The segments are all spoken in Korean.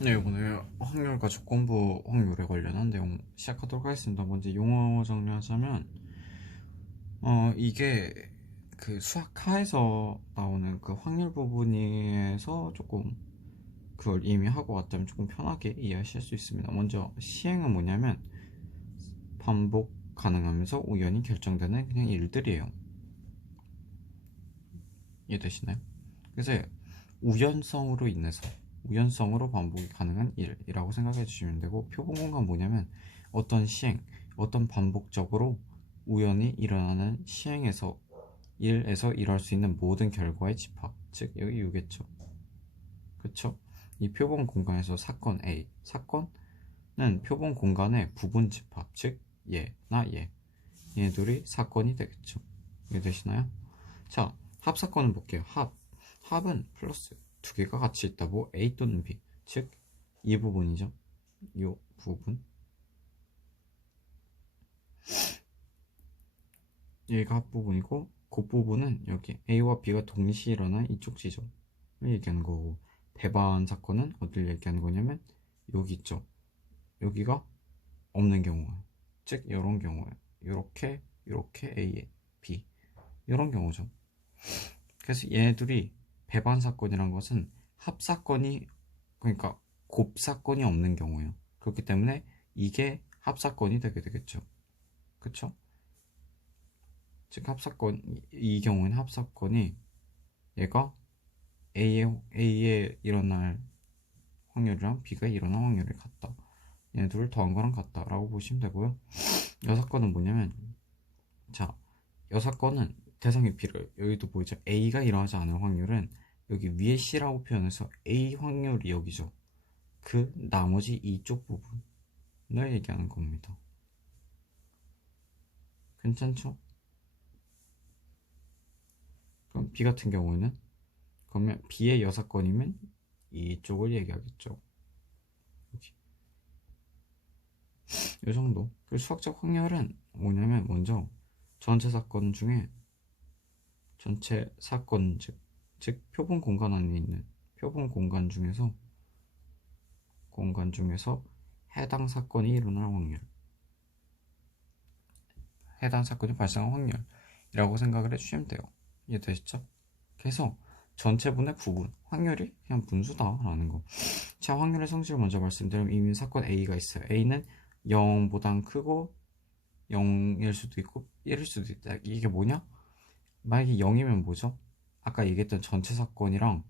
네, 오늘 확률과 조건부 확률에 관련한 내용 시작하도록 하겠습니다. 먼저 용어 정리하자면, 이게 그 수학하에서 나오는 그 확률 부분에서 조금 그걸 이미 하고 왔다면 조금 편하게 이해하실 수 있습니다. 먼저 시행은 뭐냐면 반복 가능하면서 우연히 결정되는 그냥 일들이에요. 이해되시나요? 그래서 우연성으로 인해서 우연성으로 반복이 가능한 일이라고 생각해 주시면 되고, 표본공간 뭐냐면 어떤 시행, 어떤 반복적으로 우연히 일어나는 시행에서 일에서 일할 수 있는 모든 결과의 집합, 즉 여기 유겠죠. 그쵸? 이 표본 공간에서 사건 A, 사건은 표본 공간의 부분 집합, 즉 얘나 얘네들이 사건이 되겠죠. 이해되시나요? 자, 합사건은 볼게요. 합은 플러스 두 개가 같이 있다. 뭐 A 또는 B, 즉 이 부분이죠. 이 부분, 얘가 합 부분이고, 그 부분은 여기 A와 B가 동시에 일어난 이쪽 지점을 얘기하는 거고, 배반 사건은 어딜 얘기하는 거냐면 여기 있죠. 여기가 없는 경우예요. 즉 이런 경우예요. 이렇게 A, B 이런 경우죠. 그래서 얘네들이 배반 사건이란 것은 합 사건이, 그러니까 곱 사건이 없는 경우예요. 그렇기 때문에 이게 합 사건이 되게 되겠죠. 그쵸? 즉 합사건, 이 경우에는 합 사건이 얘가 A에 일어날 확률이랑 B가 일어날 확률이 같다. 얘네 둘을 더한 거랑 같다라고 보시면 되고요. 여사건은 뭐냐면, 자, 여사건은 대상의 B를, 여기도 보이죠? A가 일어나지 않을 확률은 여기 위에 C라고 표현해서 A 확률이 여기죠. 그 나머지 이쪽 부분을 얘기하는 겁니다. 괜찮죠? 그럼 B 같은 경우에는, 그러면 B의 여사건이면 이쪽을 얘기하겠죠. 여기. 이 정도. 그 수학적 확률은 뭐냐면, 먼저 전체 사건 중에, 전체 사건 즉 표본 공간 안에 있는 표본 공간 중에서 해당 사건이 일어날 확률, 해당 사건이 발생한 확률이라고 생각을 해주시면 돼요. 이해되시죠? 그래서 전체분의 부분, 확률이 그냥 분수다라는 거. 자, 확률의 성질을 먼저 말씀드리면, 이미 사건 A가 있어요. A는 0보단 크고 0일 수도 있고 1일 수도 있다. 이게 뭐냐? 만약에 0이면 뭐죠? 아까 얘기했던 전체 사건이랑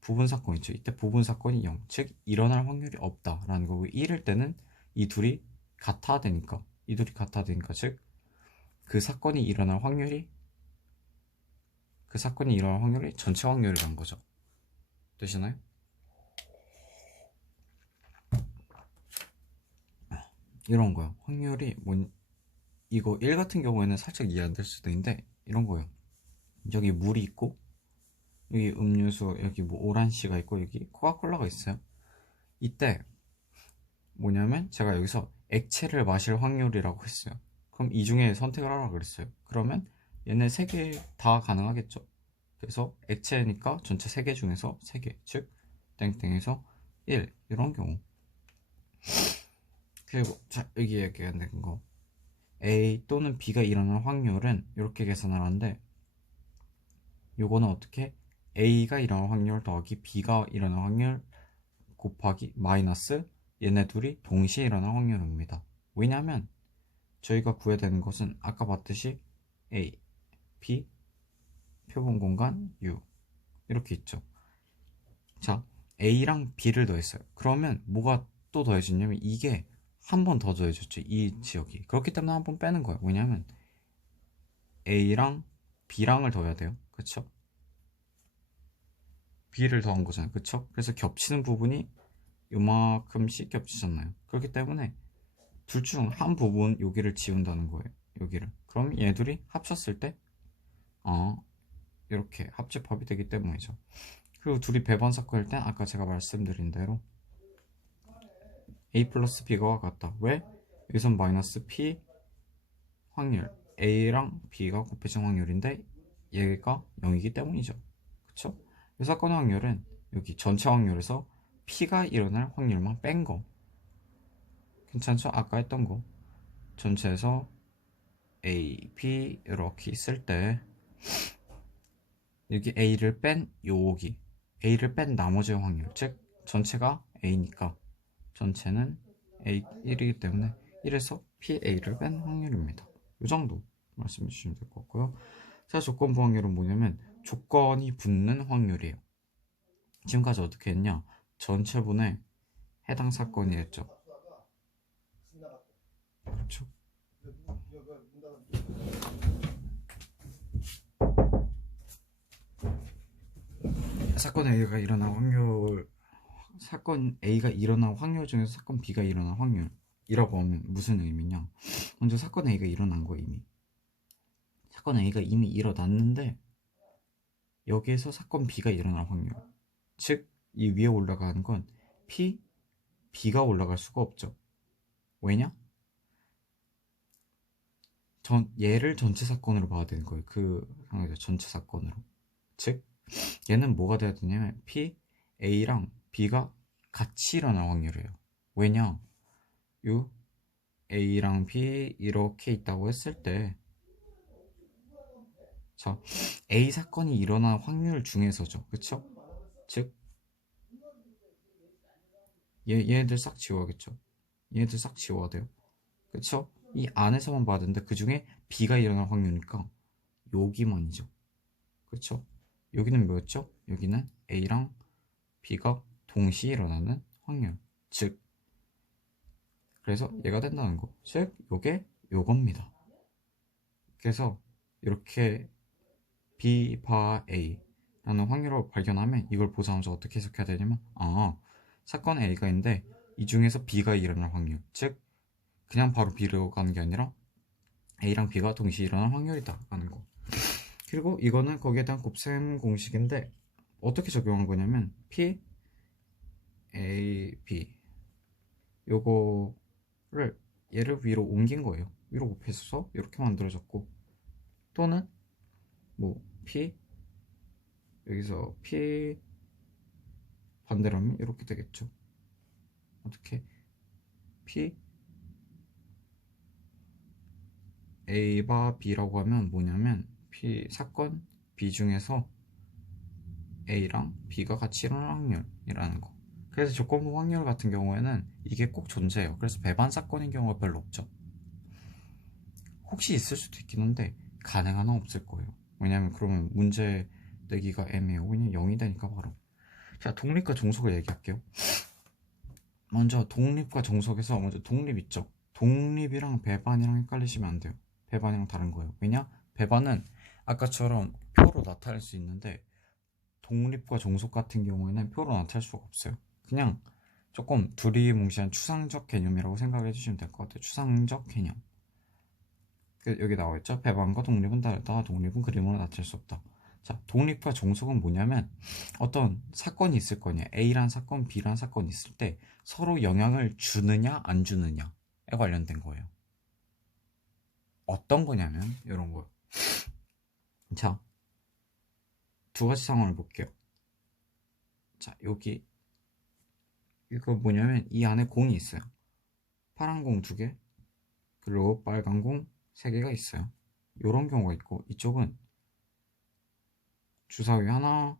부분 사건 있죠. 이때 부분 사건이 0, 즉 일어날 확률이 없다라는 거고, 1일 때는 이 둘이 같아야 되니까, 즉 그 사건이 일어날 확률이 전체 확률이란 거죠. 되시나요? 이런 거요. 확률이 이거 1 같은 경우에는 살짝 이해 안 될 수도 있는데, 이런 거예요. 여기 물이 있고, 여기 음료수, 여기 뭐 오란씨가 있고, 여기 코카콜라가 있어요. 이때 뭐냐면, 제가 여기서 액체를 마실 확률이라고 했어요. 그럼 이 중에 선택을 하라 그랬어요. 그러면 얘네 3개 다 가능하겠죠. 그래서 액체니까 전체 3개 중에서 3개, 즉 땡땡에서 1, 이런 경우. 그리고 자, 여기 얘기하는 거, A 또는 B가 일어날 확률은 이렇게 계산을 하는데, 요거는 어떻게, A가 일어날 확률 더하기 B가 일어날 확률 곱하기 마이너스 얘네 둘이 동시에 일어날 확률입니다. 왜냐하면 저희가 구해야 되는 것은 아까 봤듯이 A, B, 표본 공간 U 이렇게 있죠. 자, A랑 B를 더했어요. 그러면 뭐가 또 더해지냐면, 이게 한 번 더 더해졌죠. 이 지역이. 그렇기 때문에 한 번 빼는 거예요. 왜냐하면 A랑 B랑을 더해야 돼요. 그쵸? B를 더한 거잖아요. 그쵸? 그래서 겹치는 부분이 요만큼씩 겹치잖아요. 그렇기 때문에 둘 중 한 부분 여기를 지운다는 거예요. 여기를. 그럼 얘들이 합쳤을 때 이렇게 합집합이 되기 때문이죠. 그리고 둘이 배반 섞을 땐 아까 제가 말씀드린 대로 A 플러스 B가 같다. 왜? 여기선 마이너스 P 확률, A랑 B가 곱해진 확률인데 얘가 0이기 때문이죠. 그쵸? 이 사건의 확률은 여기 전체 확률에서 P가 일어날 확률만 뺀 거. 괜찮죠? 아까 했던 거. 전체에서 A, B 이렇게 있을 때 여기 A를 뺀 여기 A를 뺀 나머지의 확률, 즉 전체가 A니까 전체는 A 1이기 때문에 1에서 PA를 뺀 확률입니다. 이 정도 말씀해 주시면 될 것 같고요. 자, 조건부 확률은 뭐냐면 조건이 붙는 확률이에요. 지금까지 어떻게 했냐? 전체분의 해당 사건이 했죠. 그렇죠? 사건 A가 일어날 확률, 사건 A가 일어날 확률 중에서 사건 B가 일어날 확률이라고 하면 무슨 의미냐? 먼저 사건 A가 일어난 거 이미. 사건 A가 이미 일어났는데 여기에서 사건 B가 일어날 확률. 즉, 이 위에 올라가는 건 P, B가 올라갈 수가 없죠. 왜냐? 얘를 전체 사건으로 봐야 되는 거예요. 그 상황에서 전체 사건으로. 즉, 얘는 뭐가 돼야 되냐면 P, A랑 B가 같이 일어날 확률이에요. 왜냐? 요 A랑 B 이렇게 있다고 했을 때, 자, A 사건이 일어날 확률 중에서죠. 그쵸? 즉, 얘네들 싹 지워야겠죠. 얘네들 싹 지워야 돼요. 그쵸? 이 안에서만 봐야 되는데 그 중에 B가 일어날 확률이니까 여기만이죠. 그쵸? 여기는 뭐였죠? 여기는 A랑 B가 동시에 일어나는 확률. 즉, 그래서 얘가 된다는 거. 즉, 요게 요겁니다. 그래서 이렇게 B 바 A 라는 확률을 발견하면 이걸 보자마자 어떻게 해석해야 되냐면, 사건 A가 있는데 이 중에서 B가 일어날 확률, 즉 그냥 바로 B로 가는 게 아니라 A랑 B가 동시에 일어날 확률이다 라는 거. 그리고 이거는 거기에 대한 곱셈 공식인데 어떻게 적용한 거냐면 P, A, B 요거를 얘를 위로 옮긴 거예요. 위로 곱해서 이렇게 만들어졌고, 또는 뭐 P, 여기서 P 반대로 하면 이렇게 되겠죠. 어떻게? P A바 B라고 하면 뭐냐면 P 사건 B 중에서 A랑 B가 같이 일어날 확률이라는 거. 그래서 조건부 확률 같은 경우에는 이게 꼭 존재해요. 그래서 배반 사건인 경우가 별로 없죠. 혹시 있을 수도 있긴 한데 가능한 한 없을 거예요. 왜냐면 그러면 문제 내기가 애매해요. 그냥 0이 되니까 바로. 자, 독립과 종속을 얘기할게요. 먼저 독립과 종속에서 먼저 독립 있죠. 독립이랑 배반이랑 헷갈리시면 안 돼요. 배반이랑 다른 거예요. 왜냐? 배반은 아까처럼 표로 나타낼 수 있는데 독립과 종속 같은 경우에는 표로 나타낼 수가 없어요. 그냥 조금 두리뭉실한 추상적 개념이라고 생각해 주시면 될 것 같아요. 추상적 개념. 여기 나와 있죠. 배반과 독립은 다르다. 독립은 그림으로 나타낼 수 없다. 자, 독립과 종속은 뭐냐면 어떤 사건이 있을 거냐. A란 사건, B란 사건이 있을 때 서로 영향을 주느냐 안 주느냐에 관련된 거예요. 어떤 거냐면 이런 거요. 자, 두 가지 상황을 볼게요. 자, 여기 이거 뭐냐면 이 안에 공이 있어요. 파란 공 2개, 그리고 빨간 공 3개가 있어요. 이런 경우가 있고, 이쪽은 주사위 하나,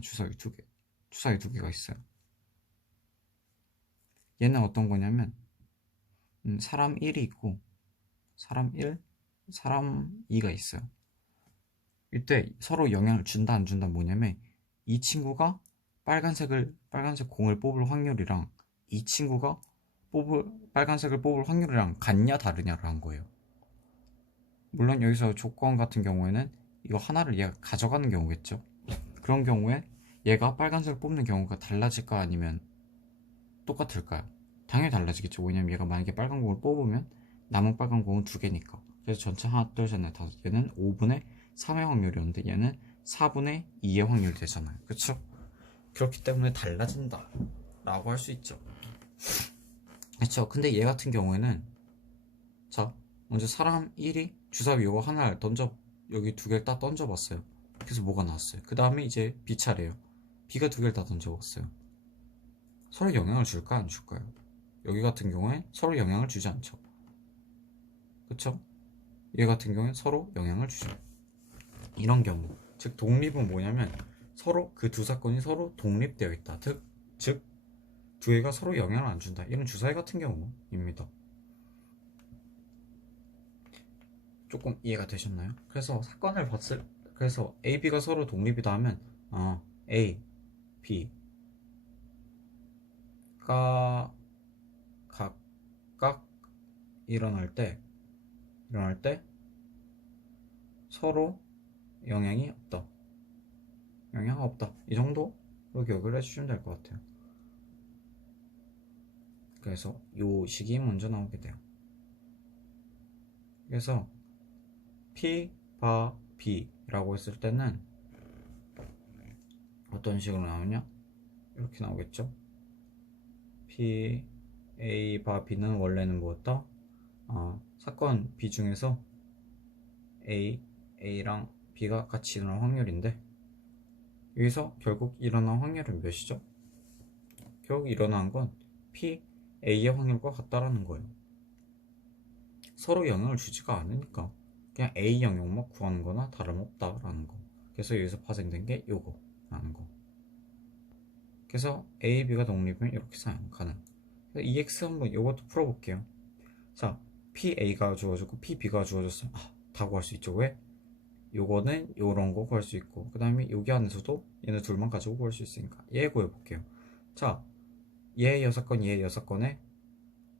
주사위 2개, 주사위 2개가 있어요. 얘는 어떤 거냐면 사람 1이 있고 사람 1, 사람 2가 있어요. 이때 서로 영향을 준다 안 준다 뭐냐면 이 친구가 빨간색 공을 뽑을 확률이랑 이 친구가 빨간색을 뽑을 확률이랑 같냐 다르냐라는 거예요. 물론 여기서 조건 같은 경우에는 이거 하나를 얘가 가져가는 경우겠죠. 그런 경우에 얘가 빨간색을 뽑는 경우가 달라질까 아니면 똑같을까요? 당연히 달라지겠죠. 왜냐면 얘가 만약에 빨간 공을 뽑으면 남은 빨간 공은 2개니까. 그래서 전체 하나, 둘, 셋, 넷, 다섯. 얘는 5분의 3의 확률이었는데 얘는 4분의 2의 확률이 되잖아요. 그쵸? 그렇기 때문에 달라진다 라고 할 수 있죠. 그쵸? 근데 얘 같은 경우에는, 자, 먼저 사람 1이 주사위 이거 하나를 여기 2개를 딱 던져봤어요. 그래서 뭐가 나왔어요. 그 다음에 이제 B 차례예요. B가 2개를 다 던져봤어요. 서로 영향을 줄까 안 줄까요? 여기 같은 경우에 서로 영향을 주지 않죠. 그쵸? 얘 같은 경우에 서로 영향을 주죠. 이런 경우, 즉 독립은 뭐냐면 서로 그 두 사건이 서로 독립되어 있다. 즉 두 개가 서로 영향을 안 준다. 이런 주사위 같은 경우입니다. 조금 이해가 되셨나요? 그래서 사건을 봤을 그래서 A, B가 서로 독립이다 하면 A, B가 각각 일어날 때 서로 영향이 없다. 영향 없다. 이 정도로 기억을 해주시면 될 것 같아요. 그래서 요 식이 먼저 나오게 돼요. 그래서 P, 바, B라고 했을 때는 어떤 식으로 나오냐? 이렇게 나오겠죠? P, A, 바, B는 원래는 뭐였다? 사건 B 중에서 A랑 B가 같이 일어날 확률인데 여기서 결국 일어난 확률은 몇이죠? 결국 일어난 건 P, A의 확률과 같다라는 거예요. 서로 영향을 주지가 않으니까 그냥 A 영역만 구하는 거나 다름없다라는 거. 그래서 여기서 파생된 게 요거라는 거. 그래서 A, B가 독립이면 이렇게 사용 가능. EX 한번 이것도 풀어볼게요. 자, PA가 주어졌고 PB가 주어졌어요. 다 구할 수 있죠. 왜? 요거는 요런 거 구할 수 있고 그 다음에 여기 안에서도 얘네 둘만 가지고 구할 수 있으니까 얘 구해볼게요. 자, 얘 6건 얘 6건의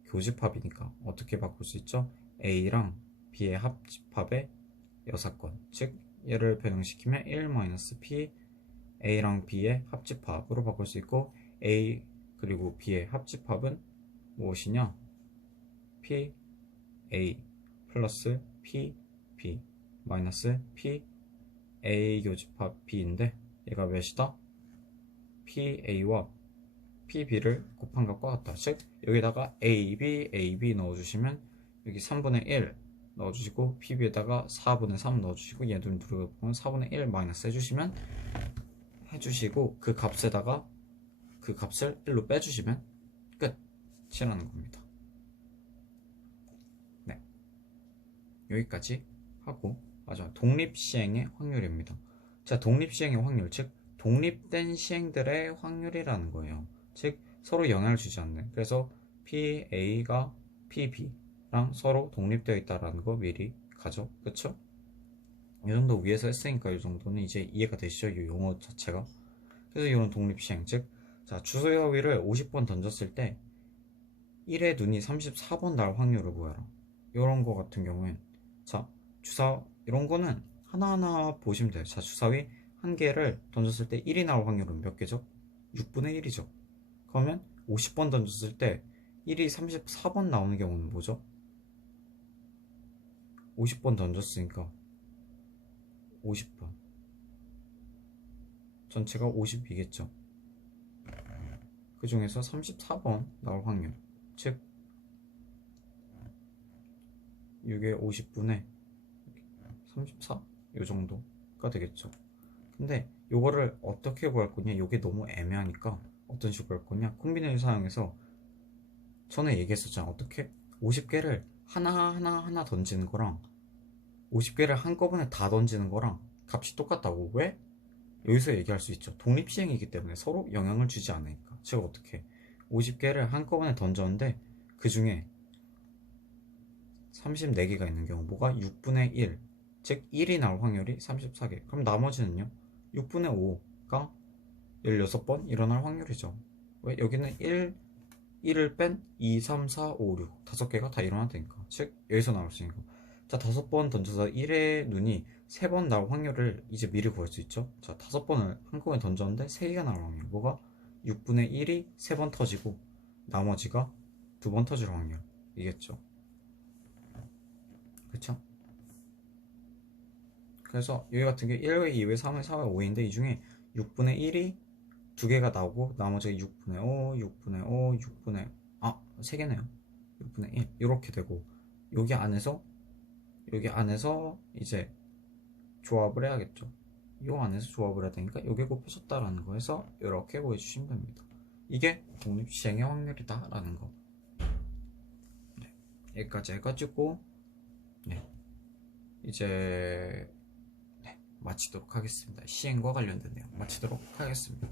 교집합이니까 어떻게 바꿀 수 있죠? A랑 B의 합집합의 6건, 즉 얘를 변형시키면 1-P A랑 B의 합집합으로 바꿀 수 있고 A 그리고 B의 합집합은 무엇이냐? P A 플러스 P B 마이너스 P A 교집합 B인데 얘가 몇이다? P A와 P B를 곱한 것과 같다. 즉 여기다가 A B 넣어주시면 여기 3분의 1 넣어주시고 P B에다가 4분의 3 넣어주시고 얘들 누르면 4분의 1 마이너스 해주시고 그 값에다가 그 값을 1로 빼주시면 끝이라는 겁니다. 네, 여기까지 하고 마지막 독립시행의 확률입니다. 자, 독립시행의 확률, 즉 독립된 시행들의 확률이라는 거예요. 즉 서로 영향을 주지 않는. 그래서 PA가 PB랑 서로 독립되어 있다는 거 미리 가죠. 그쵸? 이 정도 위에서 했으니까 이 정도는 이제 이해가 되시죠? 이 용어 자체가. 그래서 이런 독립시행, 즉 자, 주소야위를 50번 던졌을 때 1의 눈이 34번 날 확률을 구해라. 이런 거 같은 경우엔 자, 이런 거는 하나하나 보시면 돼요. 자, 주사위 한 개를 던졌을 때 1이 나올 확률은 몇 개죠? 6분의 1이죠. 그러면 50번 던졌을 때 1이 34번 나오는 경우는 뭐죠? 50번 던졌으니까 50번 전체가 50이겠죠. 그 중에서 34번 나올 확률, 즉 6의 50분의 34? 요 정도가 되겠죠. 근데 요거를 어떻게 구할 거냐, 요게 너무 애매하니까 어떤 식으로 할 거냐, 콤비네이션 사용해서 전에 얘기했었잖아. 어떻게 50개를 하나 던지는 거랑 50개를 한꺼번에 다 던지는 거랑 값이 똑같다고. 왜? 여기서 얘기할 수 있죠. 독립시행이기 때문에 서로 영향을 주지 않으니까. 즉 어떻게 50개를 한꺼번에 던졌는데 그 중에 34개가 있는 경우 뭐가 6분의 1, 즉 1이 나올 확률이 34개. 그럼 나머지는요 6분의 5가 16번 일어날 확률이죠. 왜? 여기는 1을 뺀 2, 3, 4, 5, 6 5개가 다 일어나니까. 즉 여기서 나올 수 있는 거. 자, 5번 던져서 1의 눈이 3번 나올 확률을 이제 미리 구할 수 있죠. 자, 5번을 한꺼번에 던졌는데 3개가 나올 확률 뭐가 6분의 1이 3번 터지고 나머지가 2번 터질 확률이겠죠. 그쵸? 그래서 여기 같은 게 1회, 2회, 3회, 4회, 5회인데 이 중에 6분의 1이 2개가 나오고 나머지가 6분의 5, 6분의 5, 3개네요. 6분의 1 이렇게 되고 여기 안에서 이제 조합을 해야겠죠. 이 안에서 조합을 해야 되니까 여기 곱해졌다라는 거에서 이렇게 구해주시면 됩니다. 이게 독립 시행의 확률이다라는 거. 네, 여기까지 해가지고 네, 이제 네, 마치도록 하겠습니다. 시행과 관련된 내용 마치도록 하겠습니다.